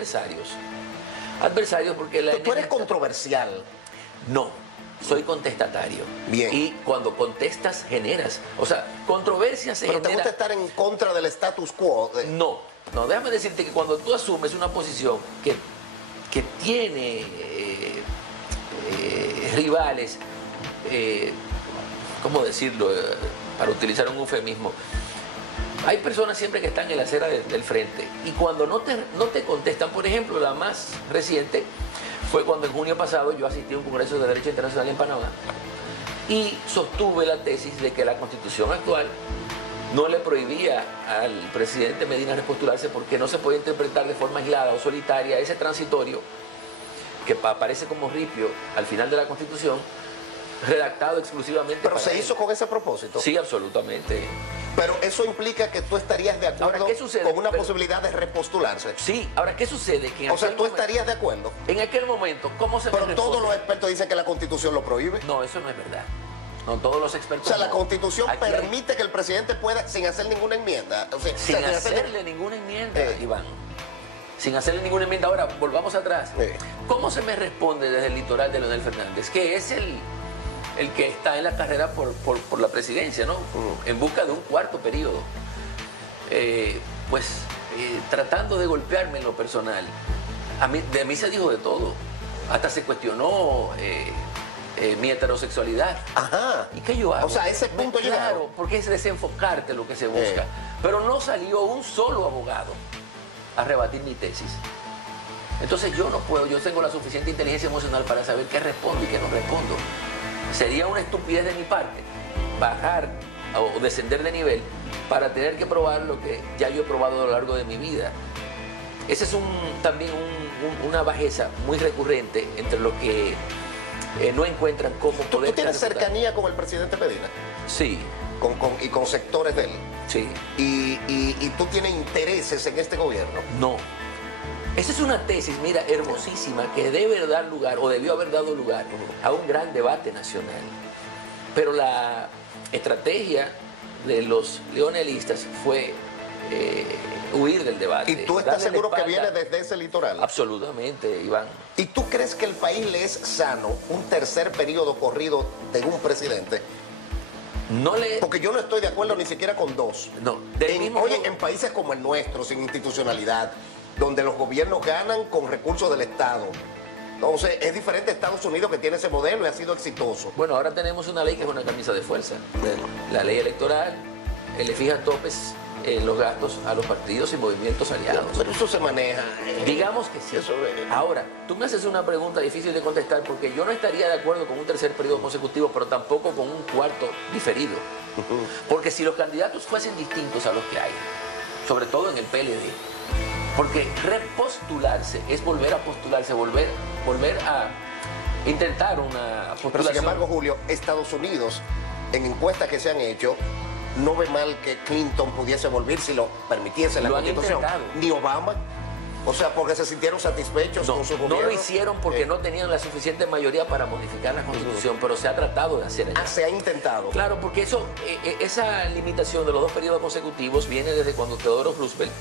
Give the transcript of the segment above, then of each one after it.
adversarios. Adversarios porque Tú eres controversial. No, soy contestatario. Bien. Y cuando contestas, generas. O sea, controversia se Pero genera... te gusta estar en contra del status quo. No, déjame decirte que cuando tú asumes una posición que tiene rivales, ¿cómo decirlo? Para utilizar un eufemismo. Hay personas siempre que están en la acera del frente y cuando no te contestan, por ejemplo, la más reciente fue cuando en junio pasado yo asistí a un congreso de Derecho Internacional en Panamá y sostuve la tesis de que la Constitución actual no le prohibía al presidente Medina repostularse porque no se puede interpretar de forma aislada o solitaria ese transitorio que aparece como ripio al final de la Constitución, redactado exclusivamente ¿Pero para se él. hizo con ese propósito? Sí, absolutamente. Pero eso implica que tú estarías de acuerdo Ahora, ¿qué sucede? con una posibilidad de repostularse. Sí, ahora, ¿qué sucede? Que O sea, tú estarías de acuerdo. En aquel momento, ¿cómo se Pero me todos responde? los expertos dicen que la Constitución lo prohíbe. No, eso no es verdad. No, todos los expertos. O sea, la no. Constitución Aquí hay- permite que el presidente pueda, sin hacer ninguna enmienda. O sea, Sin hacer- hacerle ninguna enmienda, Eh. Iván. Sin hacerle ninguna enmienda. Ahora, volvamos atrás. ¿Cómo se me responde desde el litoral de Leonel Fernández? Que es el que está en la carrera por la presidencia, ¿no? En busca de un cuarto periodo. Tratando de golpearme en lo personal. De mí se dijo de todo. Hasta se cuestionó mi heterosexualidad. Ajá. ¿Y qué yo hago? O sea, a ese punto Claro, llegaron. porque es desenfocarte lo que se busca. Pero no salió un solo abogado a rebatir mi tesis. Entonces yo no puedo, yo tengo la suficiente inteligencia emocional para saber qué respondo y qué no respondo. Sería una estupidez de mi parte bajar o descender de nivel para tener que probar lo que ya yo he probado a lo largo de mi vida. Ese es también una bajeza muy recurrente entre los que no encuentran cómo ¿Tú poder... tienes refutar. cercanía con el presidente Medina? Sí, Y con sectores de él. sí. Y tú tienes intereses en este gobierno. No. Esa es una tesis, mira, hermosísima, que debe dar lugar, o debió haber dado lugar, a un gran debate nacional. Pero la estrategia de los leonelistas fue huir del debate. ¿Y tú estás darle la seguro que espalda. viene desde ese litoral? Absolutamente, Iván. ¿Y tú crees que el país le es sano un tercer periodo corrido de un presidente? No le... Porque yo no estoy de acuerdo ni siquiera con dos. No, del mismo Oye, modo- en países como el nuestro, sin institucionalidad, donde los gobiernos ganan con recursos del Estado. Entonces, es diferente a Estados Unidos, que tiene ese modelo y ha sido exitoso. Bueno, ahora tenemos una ley que es una camisa de fuerza. La ley electoral le fija topes en los gastos a los partidos y movimientos aliados. Pero eso se maneja. Digamos que sí. Eso Ahora, tú me haces una pregunta difícil de contestar porque yo no estaría de acuerdo con un tercer periodo consecutivo, pero tampoco con un cuarto diferido. Porque si los candidatos fuesen distintos a los que hay, sobre todo en el PLD, porque repostularse es volver a postularse, volver a intentar una postulación. Pero sin embargo, Julio, Estados Unidos, en encuestas que se han hecho, no ve mal que Clinton pudiese volver si lo permitiese la Lo han Constitución. intentado. Ni Obama. O sea, porque se sintieron satisfechos con su gobierno. No lo hicieron porque no tenían la suficiente mayoría para modificar la Constitución, pero se ha tratado de hacer eso. Se ha intentado. Claro, porque esa limitación de los 2 periodos consecutivos viene desde cuando Theodore Roosevelt,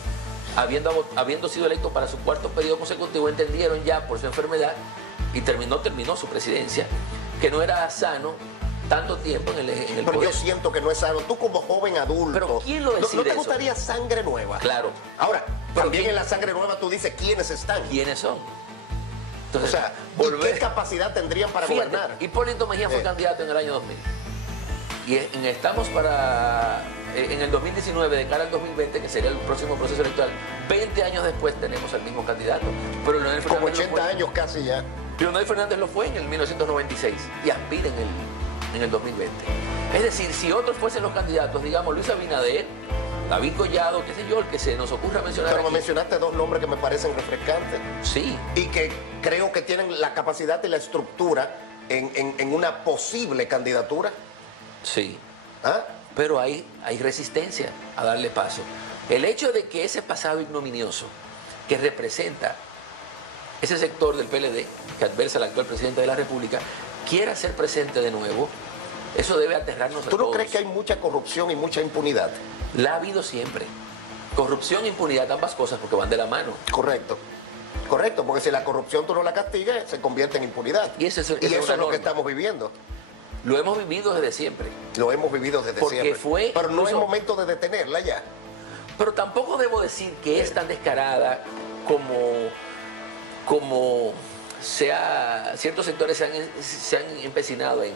habiendo sido electo para su 4º periodo consecutivo, entendieron ya por su enfermedad y terminó su presidencia, que no era sano tanto tiempo en el Pero poder. yo siento que no es sano. Tú como joven adulto, Pero ¿quién lo decide ¿no te eso? gustaría sangre nueva? Claro. Ahora, Pero también ¿quién? en la sangre nueva tú dices quiénes están. ¿Quiénes son? O Entonces, sea, ¿y qué capacidad tendrían para Fíjate, gobernar? Hipólito Mejía fue candidato en el año 2000. Y estamos en el 2019, de cara al 2020, que sería el próximo proceso electoral, 20 años después tenemos al mismo candidato. Pero Leonel Como Fernández 80 años casi ya. Leonel Fernández lo fue en el 1996 y aspira en el 2020. Es decir, si otros fuesen los candidatos, digamos Luis Abinader, David Collado, qué sé yo, el que se nos ocurra mencionar Pero me aquí. mencionaste dos nombres que me parecen refrescantes Sí, y que creo que tienen la capacidad y la estructura en una posible candidatura. sí. ¿Ah? Pero hay resistencia a darle paso. El hecho de que ese pasado ignominioso que representa ese sector del PLD, que adversa al actual presidente de la República, quiera ser presente de nuevo, eso debe aterrarnos a ¿Tú no todos. crees que hay mucha corrupción y mucha impunidad? La ha habido siempre. Corrupción e impunidad, ambas cosas, porque van de la mano. Correcto. Correcto, porque si la corrupción tú no la castigas, se convierte en impunidad. Y eso es eso es lo norma que estamos viviendo. Lo hemos vivido desde siempre. Lo hemos vivido desde Porque siempre. fue Pero no es incluso- momento de detenerla ya. Pero tampoco debo decir que es tan descarada como ciertos sectores se han empecinado en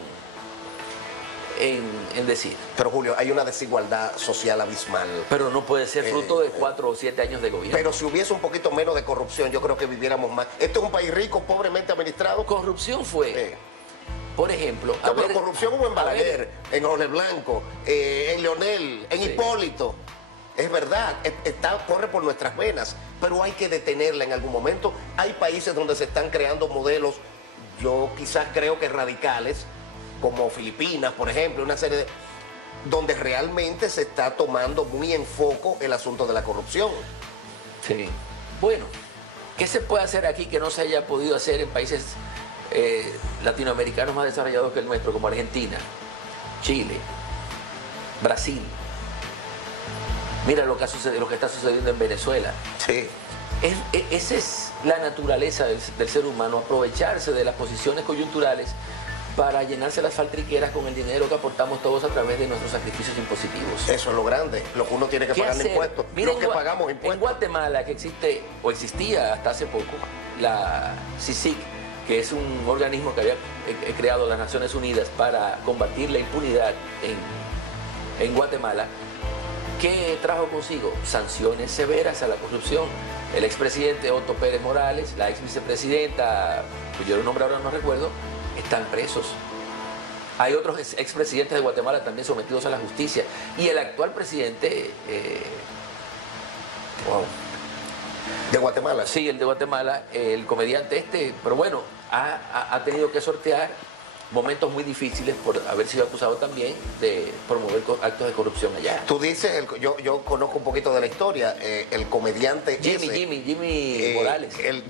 decir. Pero Julio, hay una desigualdad social abismal. Pero no puede ser fruto de 4 o 7 años de gobierno. Pero si hubiese un poquito menos de corrupción, yo creo que viviéramos más. Este es un país rico, pobremente administrado. Corrupción fue, por ejemplo... No, pero corrupción hubo en Balaguer, en Jorge Blanco, en Leonel, en Sí. Hipólito. Es verdad, corre por nuestras venas, pero hay que detenerla en algún momento. Hay países donde se están creando modelos, yo quizás creo que radicales, como Filipinas, por ejemplo, una serie de... donde realmente se está tomando muy en foco el asunto de la corrupción. Sí. Bueno, ¿qué se puede hacer aquí que no se haya podido hacer en países latinoamericanos más desarrollados que el nuestro, como Argentina, Chile, Brasil? Mira lo que está sucediendo en Venezuela. Sí. Esa es la naturaleza del ser humano, aprovecharse de las posiciones coyunturales para llenarse las faltriqueras con el dinero que aportamos todos a través de nuestros sacrificios impositivos. Eso es lo grande, lo que uno tiene que ¿Qué pagar de hacer? impuestos, Miren, lo que pagamos impuestos. En Guatemala, que existe, o existía hasta hace poco, la CICIG, que es un organismo que había creado las Naciones Unidas para combatir la impunidad en Guatemala, ¿qué trajo consigo? Sanciones severas a la corrupción. El expresidente Otto Pérez Morales, la ex vicepresidenta, cuyo nombre ahora no recuerdo, están presos. Hay otros expresidentes de Guatemala también sometidos a la justicia. Y el actual presidente, wow, De Guatemala. sí, el de Guatemala, el comediante pero bueno, ha tenido que sortear momentos muy difíciles por haber sido acusado también de promover actos de corrupción allá. Tú dices, yo conozco un poquito de la historia, el comediante Jimmy Morales. El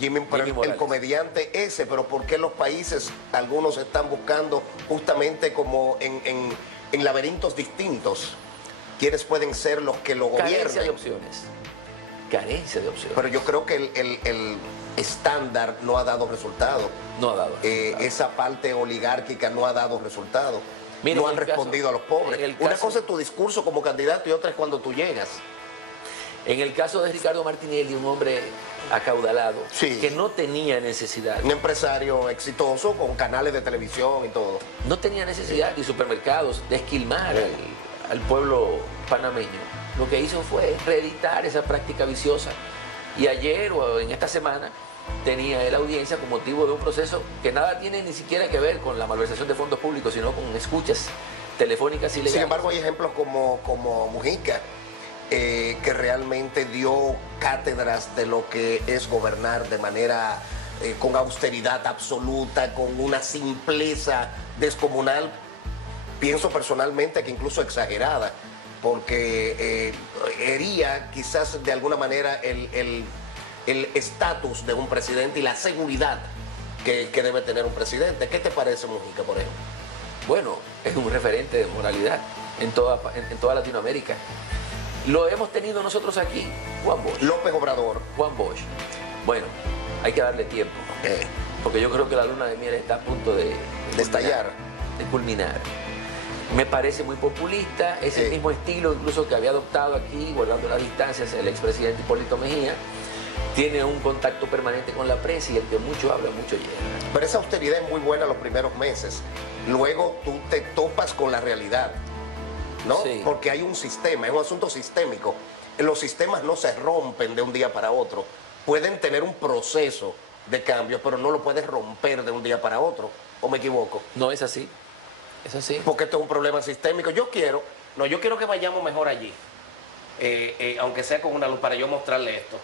Morales. comediante ese, pero ¿por qué los países, algunos están buscando justamente como en laberintos distintos? ¿Quiénes pueden ser los que lo Carencia de gobiernen? opciones. Carencia de opciones. Pero yo creo que el estándar no ha dado resultado. No ha dado. Esa parte oligárquica no ha dado resultado. Miren, No han en el caso- respondido a los pobres. en el Una caso- cosa es tu discurso como candidato y otra es cuando tú llegas. En el caso de Ricardo Martinelli, un hombre acaudalado, Sí. que no tenía necesidad. Un empresario exitoso con canales de televisión y todo. No tenía necesidad de supermercados, de esquilmar al pueblo panameño. Lo que hizo fue reeditar esa práctica viciosa. Y ayer o en esta semana tenía él audiencia con motivo de un proceso que nada tiene ni siquiera que ver con la malversación de fondos públicos, sino con escuchas telefónicas ilegales. Sin embargo, hay ejemplos como Mujica, que realmente dio cátedras de lo que es gobernar de manera con austeridad absoluta, con una simpleza descomunal, pienso personalmente que incluso exagerada, porque hería quizás de alguna manera el estatus de un presidente y la seguridad que debe tener un presidente. ¿Qué te parece, Mujica, por ejemplo? Bueno, es un referente de moralidad en toda Latinoamérica. Lo hemos tenido nosotros aquí, Juan Bosch. López Obrador. Juan Bosch. Bueno, hay que darle tiempo, porque yo creo que la luna de miel está a punto de estallar. De culminar. Me parece muy populista, es el mismo estilo incluso que había adoptado aquí, guardando las distancias, el expresidente Hipólito Mejía. Tiene un contacto permanente con la prensa y el que mucho habla, mucho llega. Pero esa austeridad es muy buena los primeros meses. Luego tú te topas con la realidad, ¿no? Sí. Porque hay un sistema, es un asunto sistémico. Los sistemas no se rompen de un día para otro. Pueden tener un proceso de cambio, pero no lo puedes romper de un día para otro. ¿O me equivoco? No es así. Es así. Porque esto es un problema sistémico. Yo quiero que vayamos mejor allí. Aunque sea con una luz para yo mostrarle esto.